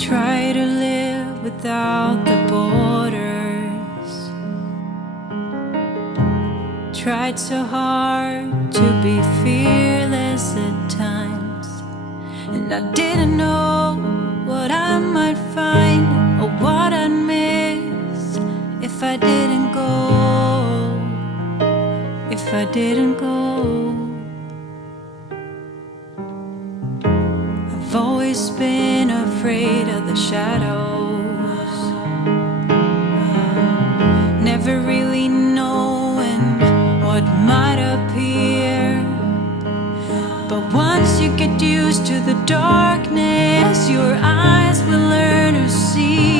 Try to live without the borders. Tried so hard to be fearless at times, and I didn't know what I might find or what I'd miss if I didn't go, if I didn't go. I've always been afraid of the shadows, never really knowing what might appear. But once you get used to the darkness, your eyes will learn to see